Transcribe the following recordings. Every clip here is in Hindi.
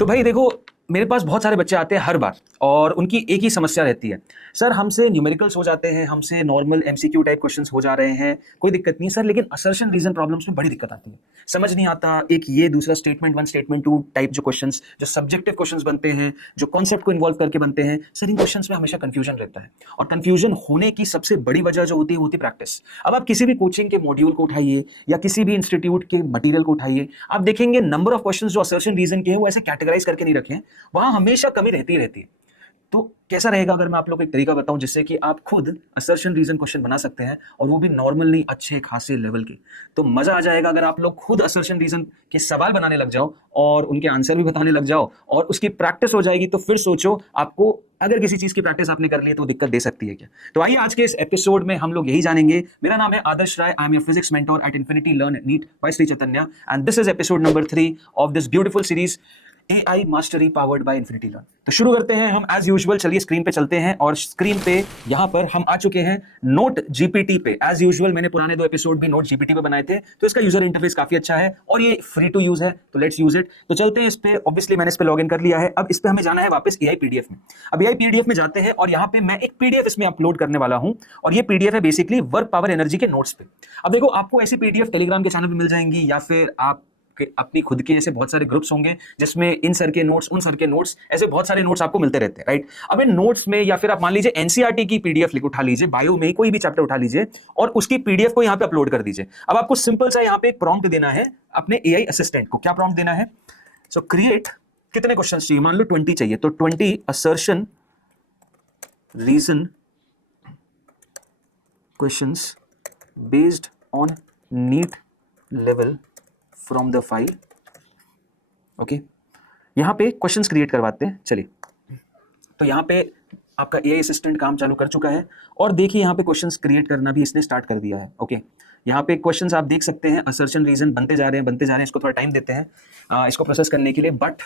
तो भाई देखो, मेरे पास बहुत सारे बच्चे आते हैं हर बार, और उनकी एक ही समस्या रहती है, सर हमसे न्यूमेरिकल्स हो जाते हैं, हमसे नॉर्मल एमसीक्यू टाइप क्वेश्चंस हो जा रहे हैं, कोई दिक्कत नहीं सर, लेकिन असर्शन रीजन प्रॉब्लम्स में बड़ी दिक्कत आती है, समझ नहीं आता। एक ये दूसरा statement one statement two type जो क्वेश्चंस, जो सब्जेक्टिव क्वेश्चंस बनते हैं, जो कॉन्सेप्ट को इन्वॉल्व करके बनते हैं, सर इन क्वेश्चंस में हमेशा कंफ्यूजन रहता है। और कंफ्यूजन होने की सबसे बड़ी वजह जो होती है वो होती है प्रैक्टिस। अब आप किसी भी कोचिंग के मॉड्यूल को उठाइए या किसी भी इंस्टीट्यूट के मटेरियल को उठाइए, आप देखेंगे नंबर ऑफ क्वेश्चंस जो असर्शन रीजन के हैं वो ऐसे कैटेगराइज करके नहीं रखे हैं, वहां हमेशा कमी रहती है। तो कैसा रहेगा अगर मैं आप लोगों को एक तरीका बताऊं जिससे कि आप खुद असर्शन रीजन क्वेश्चन बना सकते हैं, और वो भी नॉर्मल नहीं, अच्छे खासे लेवल के। तो मजा आ जाएगा अगर आप लोग खुद असर्शन रीजन के सवाल बनाने लग जाओ और उनके आंसर भी बताने लग जाओ, और उसकी प्रैक्टिस हो जाएगी। तो फिर सोचो, आपको अगर किसी चीज की प्रैक्टिस आपने कर ली तो दिक्कत दे सकती है क्या। तो आइए आज के इस एपिसोड में हम लोग यही जानेंगे। मेरा नाम है Adarsh Rai, I am your physics mentor at Infinity Learn NEET by Shri Chaitanya, and this is episode number 3 of this beautiful series AI mastery powered by Infinity Learn. तो शुरू करते हैं हम एज यूजुअल। चलिए स्क्रीन पे चलते हैं, और स्क्रीन पे यहां पर हम आ चुके हैं नोट जीपीटी पे। एज यूजुअल मैंने पुराने 2 एपिसोड भी नोट जीपीटी पे बनाए थे, तो इसका यूजर इंटरफेस काफी अच्छा है और ये फ्री टू यूज है, तो लेट्स यूज इट। तो चलते हैं इस पे। ऑब्वियसली मैंने इस पे लॉगिन कर लिया है। अब इस पे हमें जाना है वापस AI PDF में। अब AI PDF में जाते हैं, और यहाँ पे मैं एक PDF इसमें अपलोड करने वाला हूं, और ये PDF है बेसिकली वर्क पावर एनर्जी के नोट्स पे। अब देखो, आपको ऐसी PDF टेलीग्राम के चैनल पे मिल जाएंगी, या फिर आप अपनी खुद के ऐसे बहुत सारे ग्रुप्स होंगे जिसमें इन सर के नोट्स, उन सर के नोट्स, ऐसे बहुत सारे नोट्स आपको मिलते रहते हैं, राइट। अब इन नोट्स में, या फिर आप मान लीजिए एनसीईआरटी की पीडीएफ लिख उठा लीजिए, बायो में कोई भी चैप्टर उठा लीजिए और उसकी पीडीएफ को यहां पे अपलोड कर दीजिए। अब आपको सिंपल सा यहां पे एक प्रॉम्प्ट देना है अपने एआई असिस्टेंट को। क्या प्रॉम्प्ट देना है? सो क्रिएट, कितने क्वेश्चन चाहिए? मान लो 20 चाहिए, तो 20 assertion reason questions based on NEET level from the file. Okay, यहां पे क्वेश्चंस क्रिएट करवाते हैं। चलिए, तो यहां पे आपका एआई असिस्टेंट काम चालू कर चुका है, और देखिए यहां पे क्वेश्चंस क्रिएट करना भी इसने स्टार्ट कर दिया है। ओके, यहां पे क्वेश्चंस आप देख सकते हैं, असर्शन रीजन बनते जा रहे हैं। इसको थोड़ा टाइम देते हैं इसको प्रोसेस करने के लिए, बट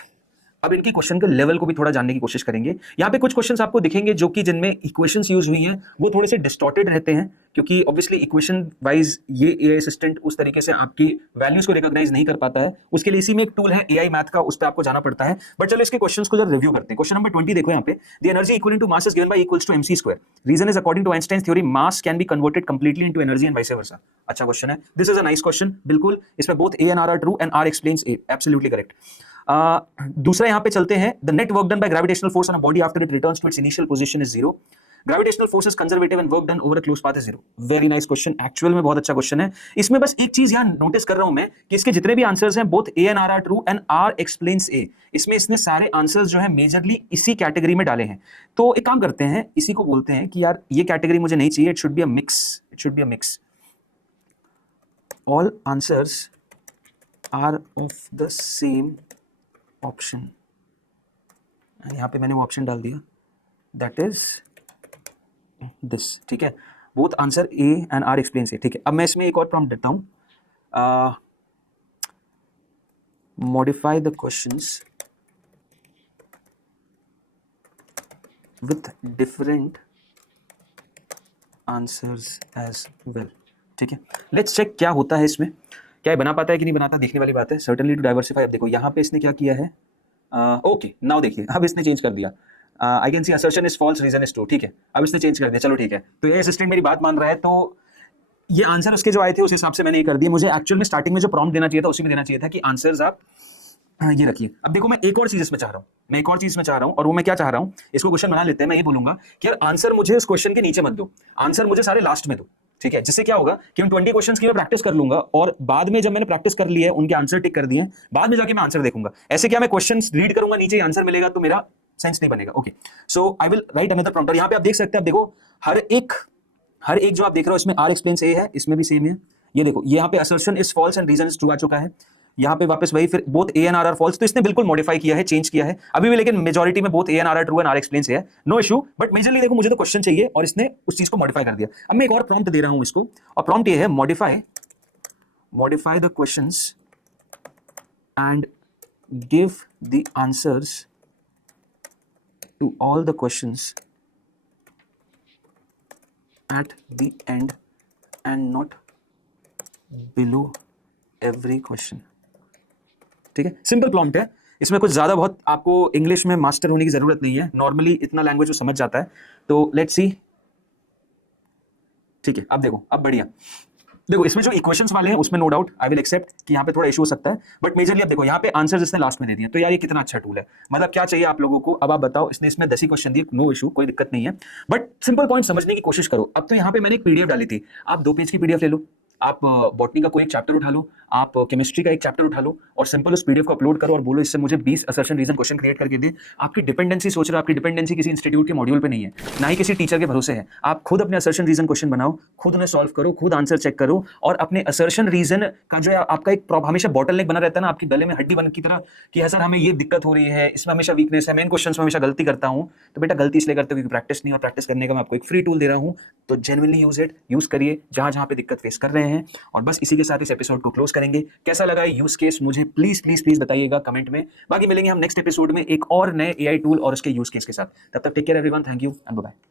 अब इनके क्वेश्चन के लेवल को भी थोड़ा जानने की कोशिश करेंगे। यहाँ पे कुछ क्वेश्चंस आपको दिखेंगे जो कि जिनमें इक्वेशंस यूज हुई हैं वो थोड़े से डिस्टॉर्टेड रहते हैं, क्योंकि ऑब्वियसली इक्वेशन वाइज ये एआई असिस्टेंट उस तरीके से आपकी वैल्यूज को रिकॉग्नाइज नहीं कर पाता है। उसके लिए इसी में एक टूल है एआई मैथ का, उस पर आपको जाना पड़ता है। बट चलो इसके क्वेश्चंस को जरा रिव्यू करते हैं। क्वेश्चन नंबर 20 देखो यहाँ पे, the energy equal to mass is given by equals to mc square. Reason is according to Einstein's theory mass can be converted completely into energy and vice versa. अच्छा क्वेश्चन है, this is a nice question. बिल्कुल, इसमें both A and R true and R explains A, absolutely correct. दूसरा यहां पे चलते हैं, the net work done by gravitational force on a body after it returns to its initial position is 0। Gravitational force is conservative and work done over a closed path is 0। Very nice question, actual में बहुत अच्छा क्वेश्चन है। इसमें बस एक चीज यहां नोटिस कर रहा हूं मैं कि इसके जितने भी आंसर्स हैं both A and R true and R explains A, इसमें इसने सारे आंसर्स जो है मेजरली इसी कैटेगरी में डाले हैं। तो एक काम करते हैं, इसी को बोलते हैं कि यार ये कैटेगरी मुझे नहीं चाहिए, it should be a mix, it should be a mix. All answers are of the same option, यहां पे मैंने वो ऑप्शन डाल दिया, दैट इज दिस। ठीक है, both answer A and R explain से। ठीक है, अब मैं इसमें एक और प्रॉम्प्ट देता हूं, modify the questions with different answers as well. ठीक है, लेट्स चेक क्या होता है इसमें, क्या ये बना पाता है कि नहीं बनाता, देखने वाली बात है। Certainly to diversify. अब देखो यहाँ पे इसने क्या किया है, ओके नाउ देखिए, अब इसने चेंज कर दिया। I can see assertion is false, reason is true. ठीक है, अब इसने चेंज कर दिया, चलो ठीक है। तो ये असिस्टेंट मेरी बात मान रहा है, तो ये आंसर उसके जो आए थे उस हिसाब से मैंने ये कर दिया। मुझे एक्चुअल में स्टार्टिंग में जो प्रॉम्प्ट देना चाहिए था उसी में देना चाहिए था कि आंसर्स आप ये रखिए। अब देखो, मैं एक और चीज इसमें चाह रहा हूं, और वो मैं क्या चाह रहा हूं, इसको क्वेश्चन बना लेते हैं। मैं ये बोलूंगा कि यार आंसर मुझे उस क्वेश्चन के नीचे मत दो, आंसर मुझे सारे लास्ट में दो। ठीक है, जिससे क्या होगा कि उन 20 क्वेश्चंस की मैं प्रैक्टिस कर लूंगा, और बाद में जब मैंने प्रैक्टिस कर ली है, उनके आंसर टिक कर दिए हैं, बाद में जाके मैं आंसर देखूंगा। ऐसे क्या मैं क्वेश्चंस रीड करूंगा, नीचे आंसर मिलेगा, तो मेरा सेंस नहीं बनेगा। Okay, so I will write another prompt. और यहां पे आप देख सकते हैं, देखो हर एक जो आप देख रहे हो इसमें आर एक्सप्लेन्स ए है, इसमें भी सेम है। ये देखो, यहाँ पे assertion is false and reason is true आ चुका है। यहाँ पे वापस वही, फिर both A and R are false. तो इसने बिल्कुल मॉडिफाई किया है, चेंज किया है अभी भी, लेकिन मेजॉरिटी में both A and R R true and R explains है, नो इशू। बट मेजरली देखो, मुझे तो क्वेश्चन चाहिए और इसने उस चीज को मॉडिफाई कर दिया। अब मैं एक और प्रॉम्प्ट दे रहा हूं इसको, और प्रॉम्प्ट ये है, modify the questions and give the answers to all the questions at the end and not below every question. ठीक है, सिंपल प्रॉम्प्ट है। इसमें कुछ ज़्यादा बहुत आपको इंग्लिश में मास्टर होने की ज़रूरत नहीं है, नॉर्मली इतना लैंग्वेज वो समझ जाता है। तो लेट्स सी। ठीक है, अब देखो, अब बढ़िया। देखो इसमें जो इक्वेशंस वाले हैं उसमें no doubt I will accept कि यहाँ पे थोड़ा इशू हो सकता है, बट मेजरली अब देखो यहाँ पे आंसर इसने लास्ट में दे दिया, तो यार ये कितना अच्छा टूल है। मतलब क्या चाहिए आप लोगों को, अब आप बताओ। इसने इसमें 10 ही क्वेश्चन दिए, नो इशू, कोई दिक्कत नहीं है, बट सिंपल पॉइंट समझने की कोशिश करो। अब तो यहाँ पे मैंने एक पीडीएफ डाली थी, आप 2 पेज की पीडीएफ ले लो, आप बॉटनी का कोई एक चैप्टर उठा लो, आप केमिस्ट्री का एक चैप्टर उठा लो और सिंपल उस पीडीएफ को अपलोड करो और बोलो इससे मुझे 20 असर्शन रीजन क्वेश्चन क्रिएट करके दे। आपकी डिपेंडेंसी सोच रहे हो, आपकी डिपेंडेंसी किसी इंस्टीट्यूट के मॉड्यूल पे नहीं है, ना ही किसी टीचर के भरोसे है। आप खुद अपने असर्शन रीजन क्वेश्चन बनाओ, खुद उन्हें सॉल्व करो, खुद आंसर चेक करो और अपने असर्शन रीजन का जो है आपका एक हमेशा बॉटल नेक बना रहता है ना आपके गले में हड्डी बन की तरह कि है सर हमें ये दिक्कत हो रही है, इसमें हमेशा वीकनेस है, मैं इन क्वेश्चंस में हमेशा गलती करता हूं। तो बेटा गलती इसलिए करते हो क्योंकि प्रैक्टिस नहीं, और प्रैक्टिस करने का मैं आपको एक फ्री टूल दे रहा हूं, तो जेन्युइनली यूज इट, यूज करिए जहां जहां पे दिक्कत फेस कर रहे हैं। और बस इसी के साथ इस एपिसोड को क्लोज करेंगे। कैसा लगा यूज केस मुझे प्लीज प्लीज प्लीज बताइएगा कमेंट में। बाकी मिलेंगे हम नेक्स्ट एपिसोड में एक और नए एआई टूल और उसके यूज केस के साथ। तब तक take care everyone, thank you and bye.